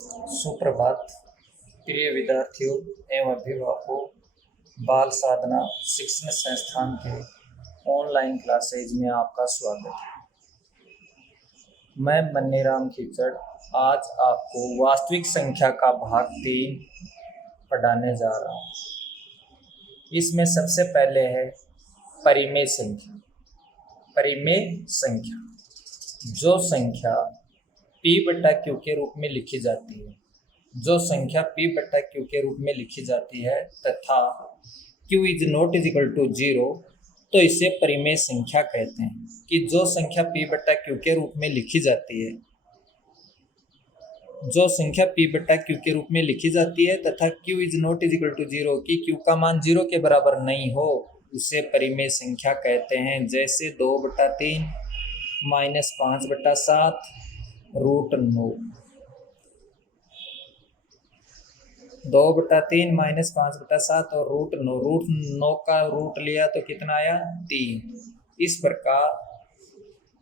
सुप्रभात प्रिय विद्यार्थियों एवं अभिभावकों। बाल साधना शिक्षण संस्थान के ऑनलाइन क्लासेज में आपका स्वागत है। मैं मन्नीराम खीचड़ आज आपको वास्तविक संख्या का भाग 3 पढ़ाने जा रहा हूँ। इसमें सबसे पहले है परिमेय संख्या। परिमेय संख्या जो संख्या p/q के रूप में लिखी जाती है, जो संख्या p/q के रूप में लिखी जाती है तथा q is not is equal to 0, तो इसे परिमेय संख्या कहते हैं। कि जो संख्या p/q के रूप में लिखी जाती है, जो संख्या p/q के रूप में लिखी जाती है तथा q is not is equal to 0, कि q का मान 0 के बराबर नहीं हो, उसे परिमेय संख्या कहते हैं। जैसे 2/3 -5/7 √9। 2/3 -5/7 और √9। √9 का रूट लिया तो कितना आया? 3। इस प्रकार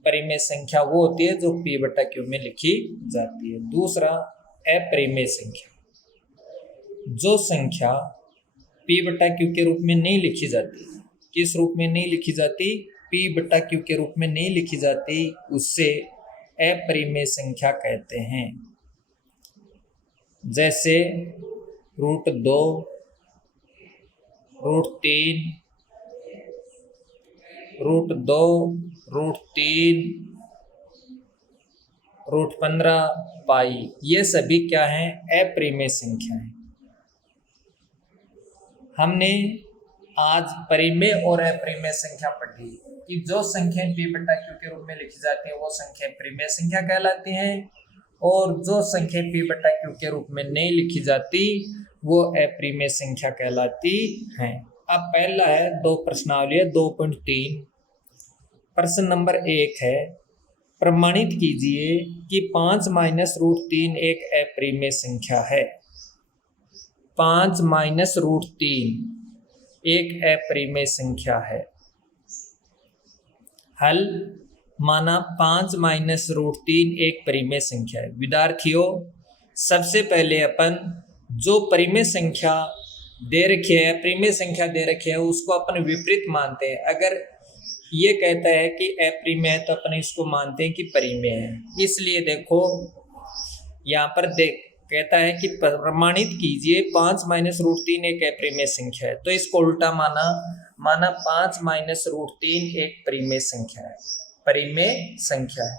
परिमेय संख्या वो होती है जो p/q में लिखी जाती है। दूसरा अपरिमेय संख्या, जो संख्या p/q के रूप में नहीं लिखी जाती। किस रूप में नहीं लिखी जाती? p/q के रूप में नहीं लिखी जाती, उससे अपरिमेय संख्या कहते हैं। जैसे √2, √3, √2, √3, √15, पाई, ये सभी क्या हैं? अपरिमेय संख्या हैं। हमने आज परिमेय और अपरिमेय संख्या पढ़ी कि जो संख्याएं p/q के रूप में लिखी जाती हैं वो संख्याएं परिमेय संख्या कहलाती हैं, और जो संख्या p/q के रूप में नहीं लिखी जाती वो अपरिमेय संख्या कहलाती हैं। अब पहला है 2 प्रश्नावली 2.3। प्रश्न नंबर 1 है, प्रमाणित कीजिए कि 5 - √3 एक अपरिमेय संख्या है। 5 - √3 एक अपरिमेय संख्या है। हल, माना 5 - √3 एक परिमेय संख्या है। विद्यार्थियों, सबसे पहले अपन जो परिमेय संख्या दे रखी है, परिमेय संख्या दे रखी है, उसको अपन विपरीत मानते हैं। अगर ये कहता है कि अपरिमेय है तो अपन इसको मानते हैं कि परिमेय है। इसलिए देखो यहाँ पर कहता है कि प्रमाणित कीजिए 5 - √3 एक अपरिमेय संख्या है, तो इसको उल्टा माना 5 - √3 एक परिमेय संख्या है। परिमेय संख्या है।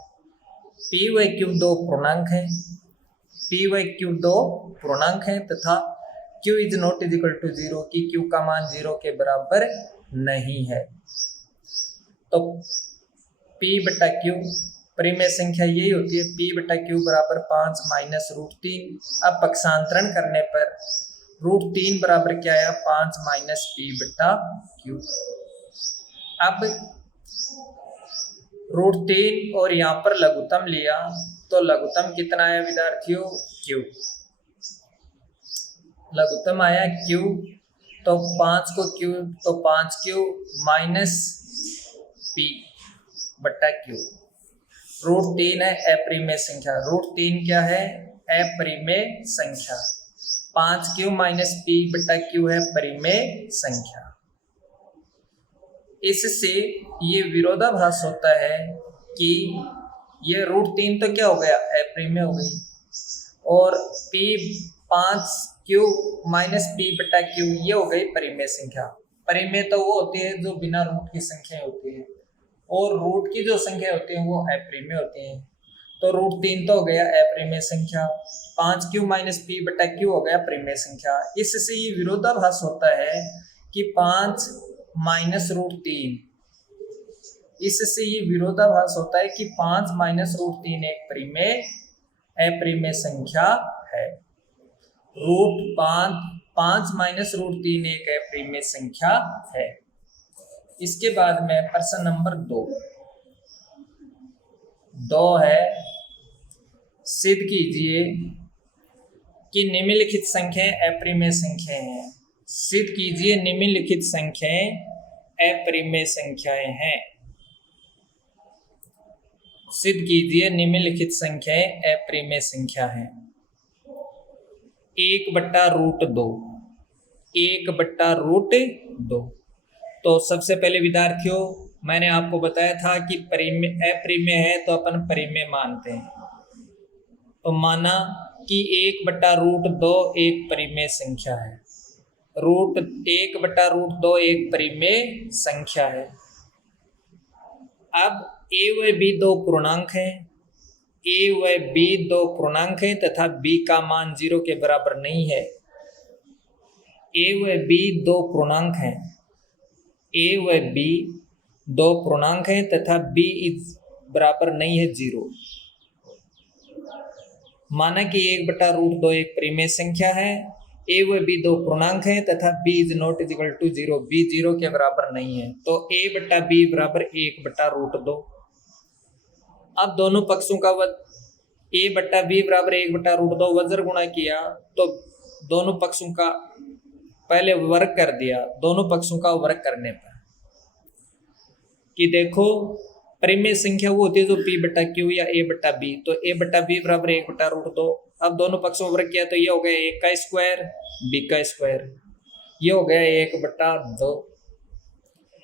p/q दो पूर्णांक है, p/q दो पूर्णांक है तथा q is not is equal to 0, कि q का मान 0 के बराबर नहीं है। तो p/q परिमेय संख्या यही होती है, p/q बराबर 5 - √3। अब पक्षांतरण करने पर √3 बराबर क्या आया? 5 - p/q। अब √3 और यहाँ पर लघुत्तम लिया तो लघुत्तम कितना आया विद्यार्थियों? q। लघुत्तम आया q, तो 5 को q, तो 5q - p/q। √3 है अपरिमेय संख्या। √3 क्या है? अपरिमेय संख्या। 5q - p/q है परिमेय संख्या। इससे ये विरोधाभास होता है कि ये √3 तो क्या हो गया? अपरिमेय हो गई, और 5q - p/q ये हो गई परिमेय संख्या। परिमेय तो वो होती है जो बिना रूट की संख्या होती है, और रूट की जो संख्या होती है वो अपरिमेय होती है। तो √3 तो हो गया अपरिमेय संख्या, 5q - p/q हो गया परिमेय संख्या। इससे ये विरोधाभास होता है कि 5 - √3, इससे ये विरोधाभास होता है कि 5 - √3 एक अपरिमेय संख्या है। √5 - √3 एक अपरिमेय संख्या है। इसके बाद में प्रश्न नंबर 2 है, सिद्ध कीजिए कि निम्नलिखित संख्याएं अपरिमेय संख्याएं हैं। सिद्ध कीजिए निम्नलिखित संख्याएं अपरिमेय संख्याएं हैं। सिद्ध कीजिए निम्नलिखित संख्याएं अपरिमेय संख्या हैं। 1/√2, 1/√2। तो सबसे पहले विद्यार्थियों मैंने आपको बताया था कि परिमेय अपरिमेय है तो अपन परिमेय मानते हैं। तो माना कि 1/√2 एक परिमेय संख्या है, 1/√2 एक परिमेय संख्या है। अब a व b दो पूर्णांक हैं, a व b दो पूर्णांक हैं तथा b का मान 0 के बराबर नहीं है। a व b दो पूर्णांक हैं, a व b दो पूर्णांक हैं तथा b इस बराबर नहीं है 0। माना कि 1/√2 एक परिमेय संख्या है, a व b दो पूर्णांक हैं तथा b is not equal to 0, b 0 के बराबर नहीं है। तो a/b बराबर 1/√2। अब दोनों पक्षों का a/b बराबर 1/√2 वज्र गुणा किया तो दोनों पक्षों का पहले वर्ग कर दिया, दोनों पक्षों का वर्ग करने पर कि देखो परिमेय संख्या वो होती है जो p/q या a/b, तो a/b बराबर 1/√2। अब दोनों पक्षों वर्ग किया तो ये हो गया 1 का स्क्वायर b का स्क्वायर, ये हो गया 1/2।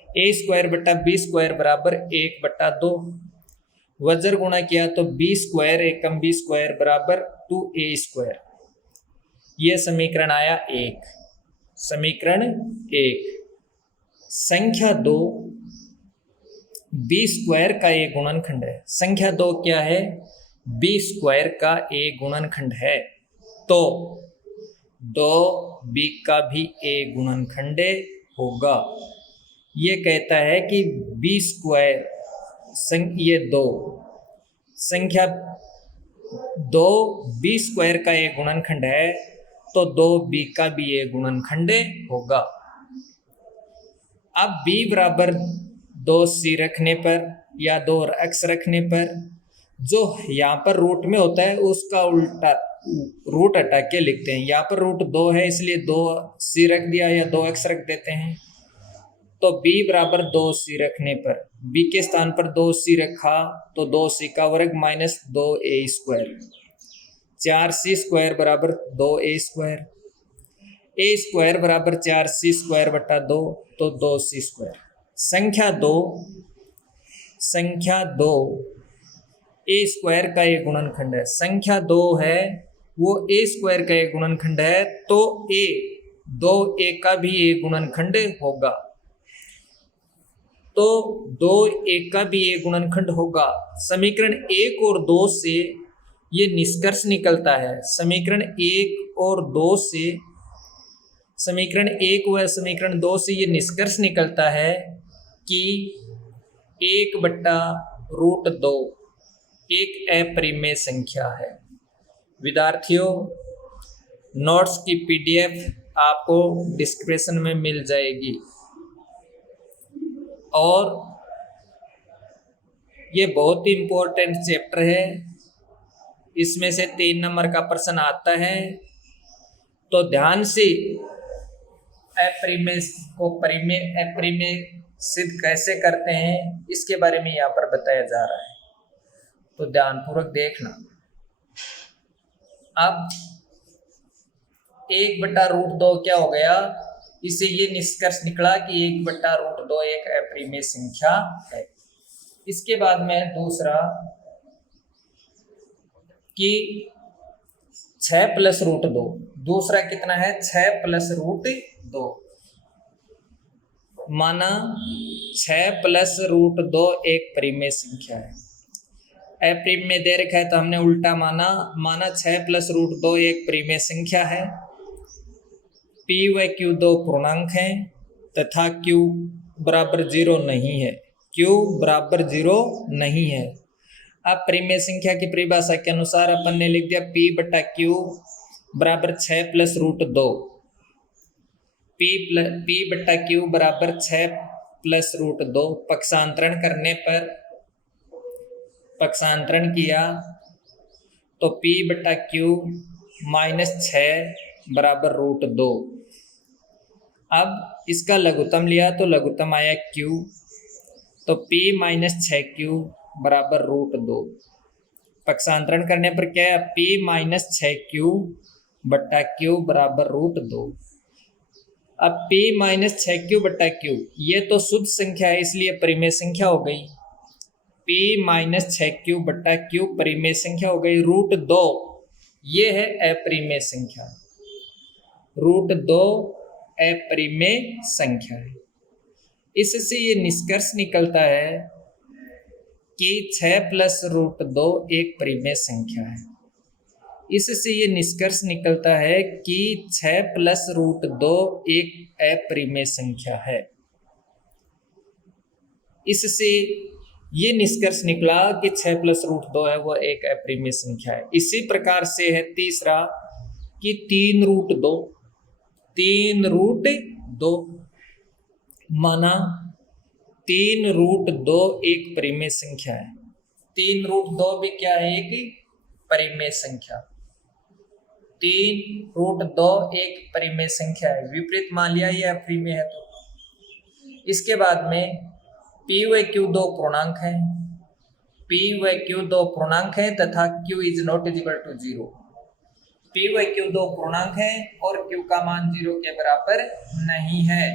a स्क्वायर बटा b स्क्वायर बराबर 1/2। वज्र गुणा किया तो b स्क्वायर एकम b स्क्वायर बराबर 2a स्क्वायर। यह समीकरण आया 1। समीकरण 1। संख्या 2 b स्क्वायर का एक गुणनखंड है। संख्या 2 क्या है? b स्क्वायर का एक गुणनखंड है। तो 2b का भी एक गुणनखंड होगा। ये कहता है कि b स्क्वायर ये 2 संख्या 2 b स्क्वायर का एक गुणनखंड है, तो 2b का भी एक गुणनखंड होगा। अब b बराबर 2c रखने पर या 2x रखने पर जो यहाँ पर रूट में होता है उसका उल्टा रूट हटा के लिखते हैं। यहाँ पर रूट 2 है इसलिए 2c रख दिया या 2x रख देते हैं। तो b बराबर 2c रखने पर b के स्थान पर 2c रखा तो 2c का वर्ग minus 2a square, 4c square बराबर 2a स्क्वायर, a स्क्वायर बराबर 4c स्क्वायर बटा 2 तो 2c स्क्वायर। संख्या 2 a स्क्वायर का एक गुणनखंड है। संख्या 2 है वो a स्क्वायर का एक गुणनखंड है, तो a 2a का भी एक गुणनखंड होगा। तो 2a का भी एक गुणनखंड होगा। समीकरण 1 और 2 से ये निष्कर्ष निकलता है। समीकरण 1 और 2 से समीकरण 1 व समीकरण 2 से ये निष्कर्ष निकलता है कि 1/√2 एक अपरिमेय संख्या है। विद्यार्थियों नोट्स की PDF आपको डिस्क्रिप्शन में मिल जाएगी और ये बहुत ही इम्पोर्टेंट चैप्टर है। इसमें से 3 नंबर का प्रश्न आता है, तो ध्यान से अपरिमेय को अपरिमेय सिद्ध कैसे करते हैं इसके बारे में यहाँ पर बताया जा रहा है, तो ध्यानपूर्वक देखना। अब 1/√2 क्या हो गया? इससे ये निष्कर्ष निकला कि 1/√2 एक अपरिमेय संख्या है। इसके बाद में दूसरा कि 6+√2, दूसरा कितना है? 6+√2। माना 6+√2 एक परिमेय संख्या है। अपरिमेय दे रखा है तो हमने उल्टा माना 6+√2 एक परिमेय संख्या है। p व q दो पूर्णांक हैं तथा q बराबर 0 नहीं है। q बराबर 0 नहीं है। अब परिमेय संख्या की परिभाषा के अनुसार अपन ने लिख दिया p/q बराबर 6+√2। p/q बराबर 6+√2। पक्षांतरण करने पर पक्षांतरण किया तो p/q -6 बराबर √2। अब इसका लघुत्तम लिया तो लघुत्तम आया q, तो p -6q बराबर √2। पक्षांतरण करने पर क्या है? p -6q बट्टा क्यू बराबर रूट 2। अब p माइनस 6q बट्टा क्यू, ये तो शुद्ध संख्या है इसलिए परिमेय संख्या हो गई। p माइनस 6q बट्टा क्यू परिमेय संख्या हो गई। रूट 2 ये है अपरिमेय संख्या, रूट 2 अपरिमेय संख्या है। इससे ये निष्कर्ष निकलता है कि 6 प्लस रूट 2 एक परिमेय संख्या है। इससे ये निष्कर्ष निकलता है कि 6 प्लस रूट 2 एक अपरिमेय संख्या है। इससे ये निष्कर्ष निकला कि 6 प्लस रूट 2 है वो एक अपरिमेय संख्या है। इसी प्रकार से है तीसरा कि 3 रूट 2, 3 रूट 2 माना 3 रूट 2 एक परिमेय संख्या है। 3 रूट 2 भी क्या है? एक परिमेय संख्या। 3 रूट 2 एक परिमेय संख्या है। विपरीत मान लिया ये अपरिमेय है तो। इसके बाद में p व q दो पूर्णांक है, p व q दो पूर्णांक है तथा q is not is equal to 0। p व q दो पूर्णांक है और q का मान 0 के बराबर नहीं है,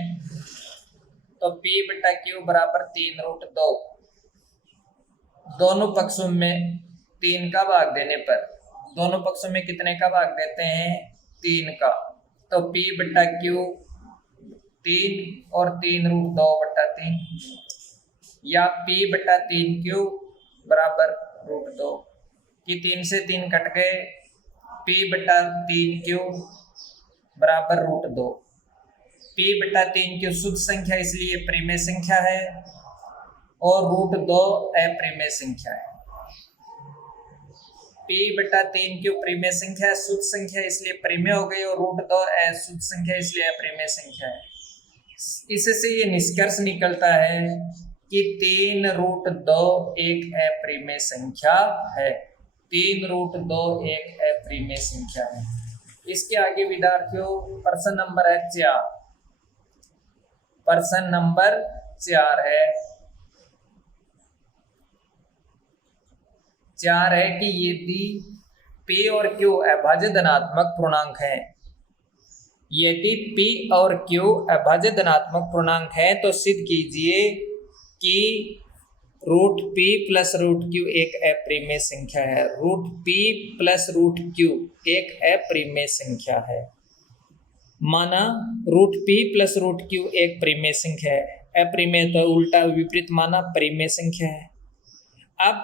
तो p बटा q बराबर 3 रूट 2। दोनों पक्षों में 3 का भाग देने पर, दोनों पक्षों में कितने का भाग देते हैं? 3 का, तो p बटा q 3 और 3 रूट 2 बटा 3 या p बटा 3q बराबर रूट 2 कि 3 से 3 कट गए, p बटा 3q बराबर रूट 2। p बटा 3q शुद्ध संख्या इसलिए परिमेय संख्या है और रूट 2 अपरिमेय संख्या है। p बटा 3q परिमेय संख्या है, शुद्ध संख्या इसलिए परिमेय हो गई और रूट 2 शुद्ध संख्या इसलिए अपरिमेय संख्या है। इससे ये निष्कर्ष निकलता है कि 3 रूट 2 एक अपरिमेय संख्या है। 3 रूट 2 एक अपरिमेय संख्या है। इसके आगे विद्यार्थियों प्रश्न नंबर है 4। प्रश्न नंबर 4 है 4 है कि यदि p और q अभाज्य धनात्मक पूर्णांक है, यदि p और q अभाज्य धनात्मक पूर्णांक है तो सिद्ध कीजिए कि root p plus root q एक अपरिमेय संख्या है। Root p plus root q एक अपरिमेय संख्या है। माना root p plus root q एक परिमेय संख्या है। अपरिमेय तो उल्टा विपरीत माना परिमेय संख्या है। अब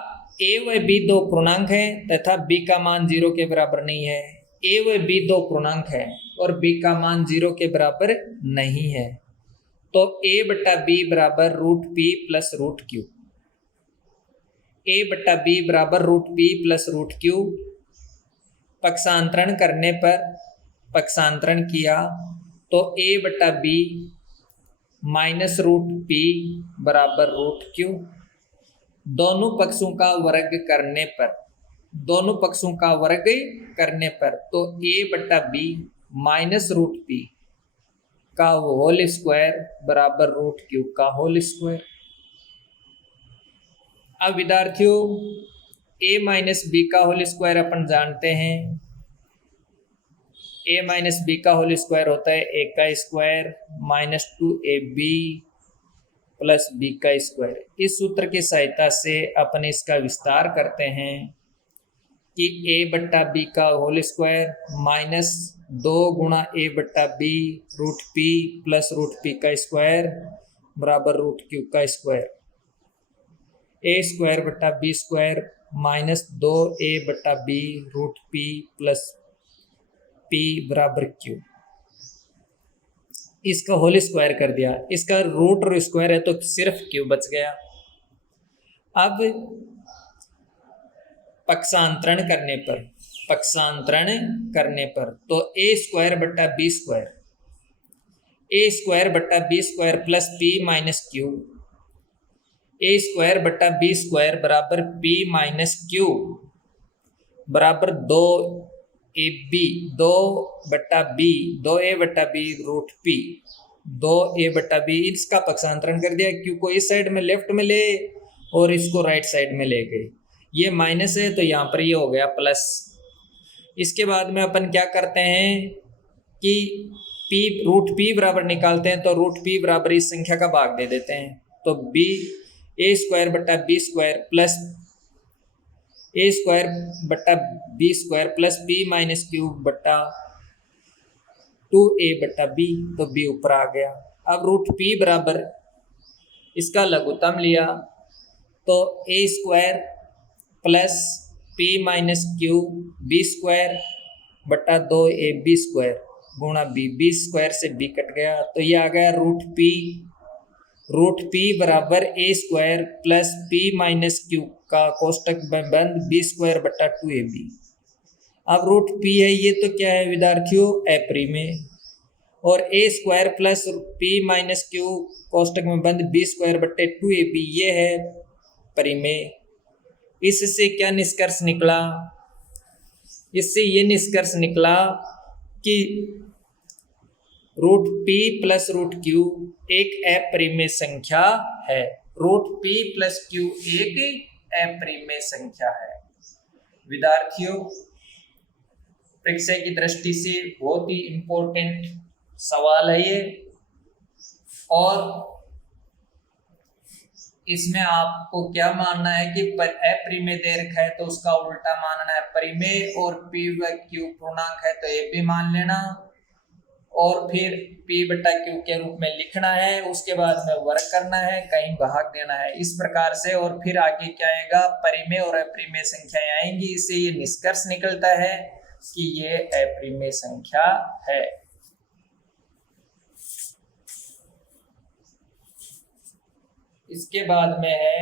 a व b दो पूर्णांक है तथा b का मान 0 के बराबर नहीं है। a व b दो पूर्णांक है और b का मान 0 के बराबर नहीं है, तो a बटा b बराबर root p plus root q। a बटा b बराबर root p plus root q। पक्षांतरण करने पर, पक्षांतरण किया तो a बटा b माइनस रूट p बराबर रूट q। दोनों पक्षों का वर्ग करने पर, दोनों पक्षों का वर्ग करने पर तो a बटा b माइनस रूट p का होल स्क्वायर बराबर रूट q का होल स्क्वायर। अब विद्यार्थियों a माइनस b का होल स्क्वायर अपन जानते हैं। a माइनस b का होल स्क्वायर होता है a का square minus 2ab plus b का स्क्वायर। इस सूत्र की सहायता से अपन इसका विस्तार करते हैं कि a बट्टा b का होल स्क्वायर माइनस 2 गुणा a बट्टा b root p plus root p का स्क्वायर बराबर रूट q का स्क्वायर। a स्क्वायर बट्टा b स्क्वायर माइनस 2a बट्टा b root p plus p बराबर q। इसका होल स्क्वायर कर दिया, इसका रूट और स्क्वायर है तो सिर्फ q बच गया। अब पक्षांतरण करने पर, पक्षांतरण करने पर तो a स्क्वायर बट्टा b स्क्वायर, a स्क्वायर बट्टा b square plus p minus q, a square बट्टा b स्क्वायर बराबर p माइनस q बराबर 2ab, 2 बट्टा b, 2a बट्टा b रूट p, 2a बट्टा b। इसका पक्षांतरण कर दिया, q को इस साइड में लेफ्ट में ले और इसको राइट साइड में ले गए। ये माइनस है तो यहाँ पर ये हो गया प्लस। इसके बाद में अपन क्या करते हैं कि p रूट p बराबर निकालते हैं, तो रूट p बराबर इस संख्या का भाग दे देते हैं। तो b a स्क्वायर बटा b square plus a square बटा b square plus p minus Q बटा 2a बटा b, तो b ऊपर आ गया। अब रूट p बराबर इसका लघुत्तम लिया तो a square plus p minus Q b square बटा 2ab स्क्वायर गुणा b स्क्वायर से b कट गया, तो ये आ गया रूट p बराबर a square plus p minus Q का कोष्टक में बंद b स्क्वायर बटा 2ab। अब रूट p है, ये तो क्या है विद्यार्थियों, अपरिमेय, और a square plus p minus q कोष्टक में बंद b स्क्वायर बटे 2ab ये है परिमेय। इससे क्या निष्कर्ष निकला, इससे ये निष्कर्ष निकला कि root p plus root q एक अपरिमेय संख्या है। रूट p प्लस q एक अपरिमेय संख्या है। विद्यार्थियों, परीक्षा की दृष्टि से बहुत ही इम्पोर्टेंट सवाल है ये, और इसमें आपको क्या मानना है कि अपरिमेय दे रखा है तो उसका उल्टा मानना है परिमेय, और p व q पूर्णांक है तो ये भी मान लेना, और फिर p बटा q के रूप में लिखना है, उसके बाद में वर्क करना है, कहीं भाग देना है, इस प्रकार से। और फिर आगे क्या आएगा, परिमेय और अपरिमेय संख्याएं आएंगी। इससे ये निष्कर्ष निकलता है कि ये अपरिमेय संख्या है। इसके बाद में है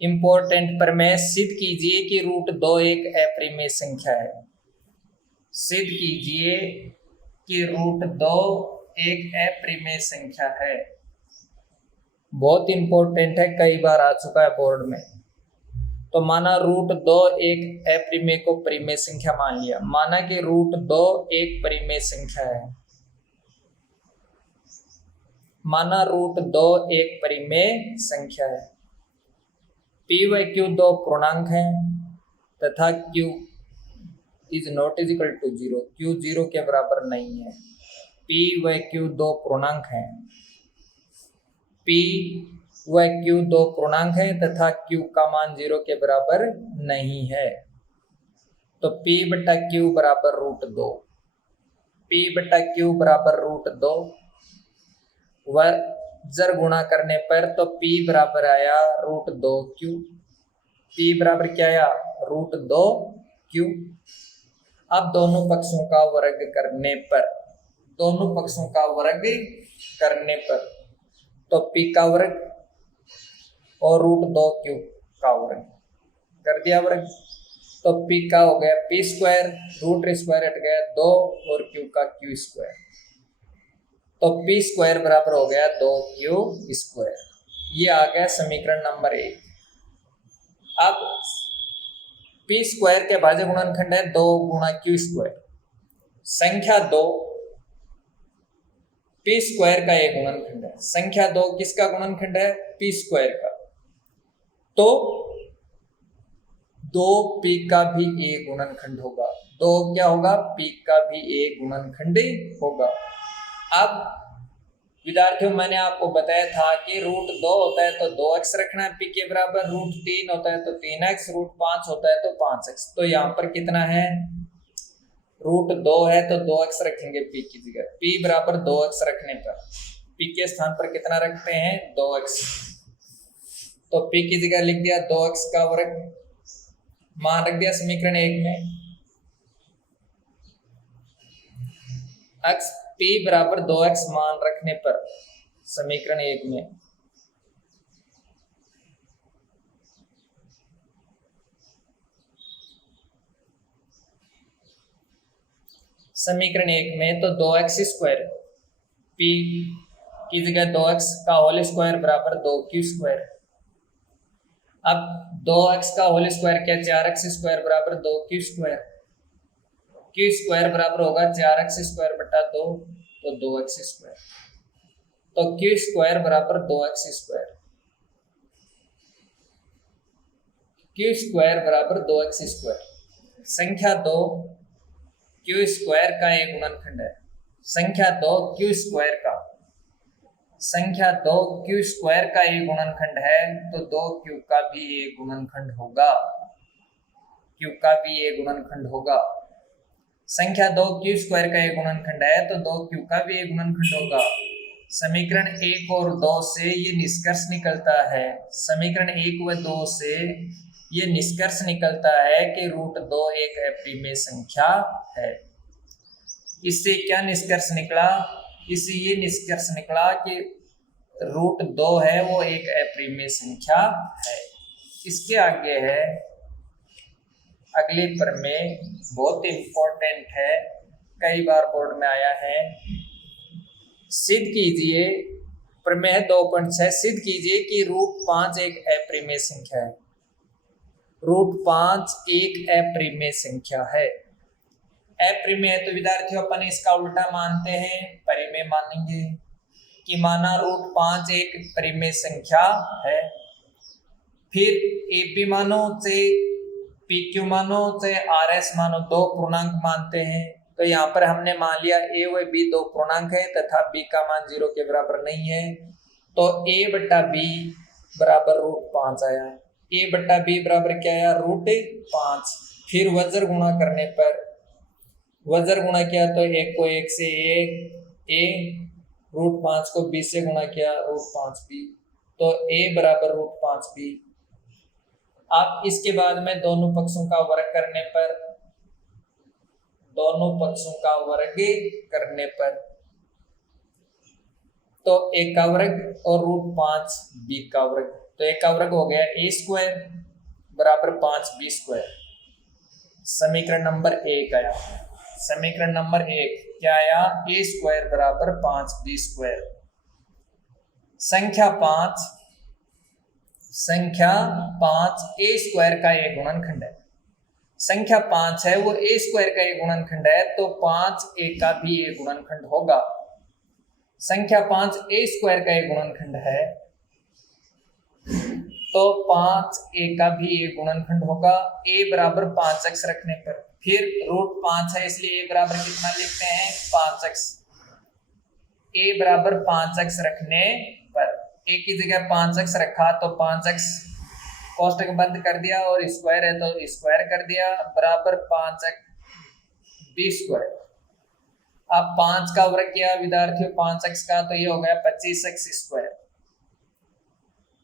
इंपॉर्टेंट प्रमेय, सिद्ध कीजिए कि रूट 2 एक अपरिमेय संख्या है। सिद्ध कीजिए कि रूट 2 एक अपरिमेय संख्या है। बहुत इंपॉर्टेंट है, कई बार आ चुका है बोर्ड में। तो माना रूट 2 एक अपरिमेय को परिमेय संख्या मान लिया, माना कि रूट 2 एक परिमेय संख्या है, माना रूट 2 एक परिमेय संख्या है। p व q दो पूर्णांक हैं तथा q is not is equal to 0, q 0 के बराबर नहीं है। p व q दो पूर्णांक हैं, p व q दो पूर्णांक हैं तथा q का मान 0 के बराबर नहीं है। तो p बटा q बराबर रूट 2, p बटा q बराबर रूट 2, व जर गुणा करने पर तो p बराबर आया रूट 2q, p बराबर क्या आया, रूट 2q। अब दोनों पक्षों का वर्ग करने पर, दोनों पक्षों का वर्ग करने पर तो p का वर्ग और रूट 2q का वर्ग कर दिया वर्ग, तो p का हो गया p स्क्वायर, रूट स्क्वायर हट गया 2 और q का q स्क्वायर, तो p स्क्वायर बराबर हो गया 2q स्क्वायर। ये आ गया समीकरण नंबर 1। अब p स्क्वायर के भाज्य गुणनखंड है 2 गुणा q स्क्वायर, संख्या 2 p स्क्वायर का एक गुणनखंड है, संख्या 2 किसका गुणनखंड है, p स्क्वायर का, तो 2p का भी एक गुणनखंड होगा, 2 क्या होगा, p का भी एक गुणनखंड होगा। अब विद्यार्थियों, मैंने आपको बताया था कि रूट 2 होता है तो 2x रखना है p के बराबर, रूट 3 होता है तो 3x, रूट 5 होता है तो 5x। तो यहाँ पर कितना है, रूट 2 है तो 2x रखेंगे p की जगह, p बराबर 2x रखने पर p के स्थान पर कितना रखते हैं, 2x, तो p की जगह लिख दिया 2x का वर्ग, मान रख दिया समीकरण 1 में, x p बराबर 2x मान रखने पर समीकरण 1 में तो 2x स्क्वायर p की जगह 2x का होल स्क्वायर बराबर 2q स्क्वायर। अब 2x का होल स्क्वायर क्या, 4x स्क्वायर बराबर 2q स्क्वायर, q स्क्वायर बराबर होगा 4x स्क्वायर बटा 2, तो 2x स्क्वायर, तो q स्क्वायर बराबर 2x स्क्वायर, q स्क्वायर बराबर 2x स्क्वायर। संख्या 2 क्यू स्क्वायर का एक गुणनखंड है। संख्या 2 क्यू स्क्वायर का, संख्या 2 क्यू स्क्वायर का एक गुणनखंड है, तो 2 क्यू का भी एक गुणनखंड होगा। क्यू का भी एक गुणनखंड होगा। संख्या 2 क्यू स्क्वायर का एक गुणनखंड है, तो 2 क्यू का भी एक गुणनखंड होगा। समीकरण 1 और 2 से ये निष्कर्ष निकलता है, समीकरण 1 व 2 से ये निष्कर्ष निकलता है कि √2 एक अप्रिमेय संख्या है। इससे क्या निष्कर्ष निकला? इससे ये निष्कर्ष निकला कि √2 है वो एक अप्रिमेय संख्या है। इसके आगे है अगले प्रमेय, बहुत इंपॉर्टेंट है, कई बार बोर्ड में आया है। सिद्ध कीजिए, प्रमेय 2.6, सिद्ध कीजिए कि √5 एक अप्रिमेय संख्या है। √5 एक अप्रिमेय संख्या है। अप्रिमेय तो विद्यार्थियों अपन इसका उल्टा मानते हैं, परिमेय मानेंगे कि माना √5 एक परिमेय संख्या है। फिर एपी मानो से पीक्यू मानो से आरएस मानो, दो पूर्णांक मानते हैं। तो यहाँ पर हमने मान लिया ए व बी दो पूर्णांक है तथा बी का मान 0 के बराबर नहीं है, तो a बट्टा बी बराबर √5 आया। a बट्टा बी बराबर क्या आया? √5। फिर वज्र गुणा करने पर, वज्र गुणा किया तो 1 को 1 से a, √5 को b से गुणा किया √5b, तो a बराबर √5b। अब इसके बाद में दोनों पक्षों का वर्ग करने पर, दोनों पक्षों का वर्ग करने पर, तो a का वर्ग और √5b का वर्ग, तो a का वर्ग हो गया a² बराबर 5b²। समीकरण नंबर 1 आया। समीकरण नंबर 1 क्या आया? a² बराबर 5b²। संख्या 5 a² का एक गुणनखंड है। संख्या 5 है वो a² का एक गुणनखंड है, तो 5a का भी एक गुणनखंड होगा। संख्या 5 a² का एक गुणनखंड है, तो 5a का भी एक गुणनखंड होगा। a बराबर 5x रखने पर, फिर √5 है इसलिए a बराबर कितना लिखते हैं? 5x। a बराबर 5x रखने पर, a की जगह 5x रखा तो 5x कोष्टक बंद कर दिया और स्क्वायर है तो स्क्वायर कर दिया, बराबर 5b²। अब 5 का वर्ग किया विद्यार्थियों 5x का, तो ये हो गया 25x²।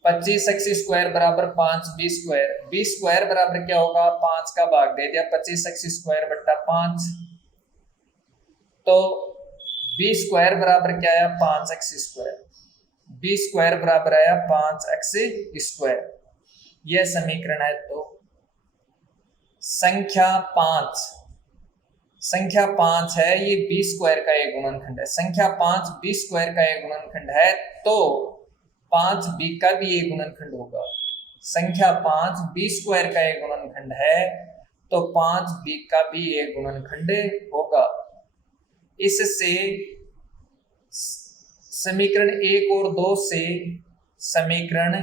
25x² बराबर 5b² b² बराबर क्या होगा? 5 का भाग दे दिया 25x² बट्टा 5, तो b² बराबर क्या आया? 5x²। b² बराबर आया 5x²। यह समीकरण है। तो संख्या 5 है, ये b² का एक गुणनखंड है। संख्या 5 b² का एक गुणनखंड है, तो 5b का भी एक गुणनखंड होगा। संख्या 5 b² का एक गुणनखंड है, तो 5b का भी एक गुणनखंड होगा। इससे समीकरण 1 और 2 से, समीकरण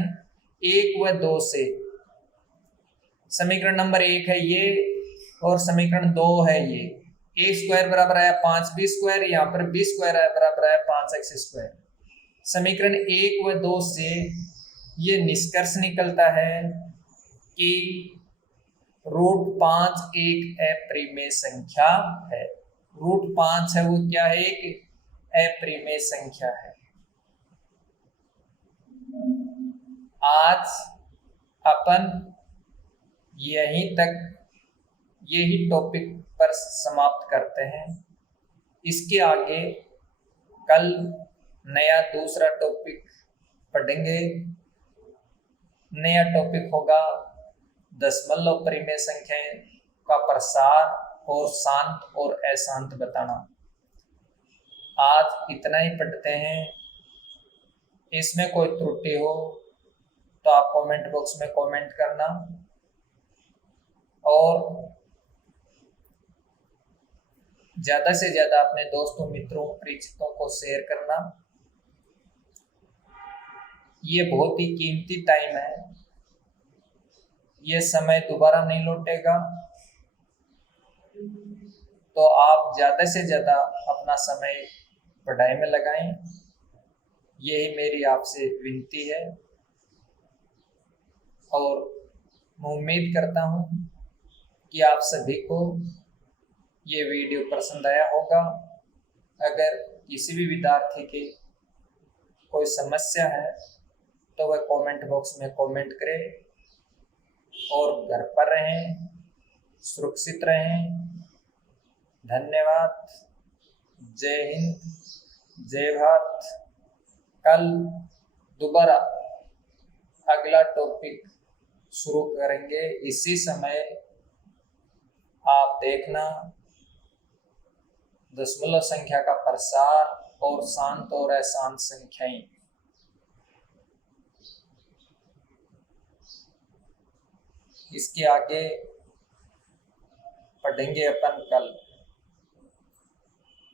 1 व 2 से, समीकरण नंबर 1 है ये और समीकरण 2 है ये, a² बराबर आया 5b², यहाँ पर b² बराबर आया 5x²। समीकरण 1 व 2 से ये निष्कर्ष निकलता है कि √5 एक अप्रिमेय संख्या है। √5 है वो क्या है? एक अप्रिमेय संख्या है। आज अपन यही टॉपिक पर समाप्त करते हैं। इसके आगे कल नया दूसरा टॉपिक पढ़ेंगे। नया टॉपिक होगा दशमलव परिमेय संख्याएं का प्रसार और शांत और अशांत बताना। आज इतना ही पढ़ते हैं। इसमें कोई त्रुटि हो तो आप कमेंट बॉक्स में कमेंट करना और ज्यादा से ज्यादा अपने दोस्तों, मित्रों, परिचितों को शेयर करना। ये बहुत ही कीमती टाइम है, ये समय दोबारा नहीं लौटेगा। तो आप ज़्यादा से ज़्यादा अपना समय पढ़ाई में लगाएं, यही मेरी आपसे विनती है। और मैं उम्मीद करता हूँ कि आप सभी को ये वीडियो पसंद आया होगा। अगर किसी भी विद्यार्थी के कोई समस्या है तो वह कमेंट बॉक्स में कमेंट करें, और घर पर रहें, सुरक्षित रहें। धन्यवाद। जय हिंद, जय भारत। कल दोबारा अगला टॉपिक शुरू करेंगे इसी समय। आप देखना, दशमलव संख्या का प्रसार और शांत और अशांत संख्याएं। इसके आगे पढ़ेंगे अपन कल।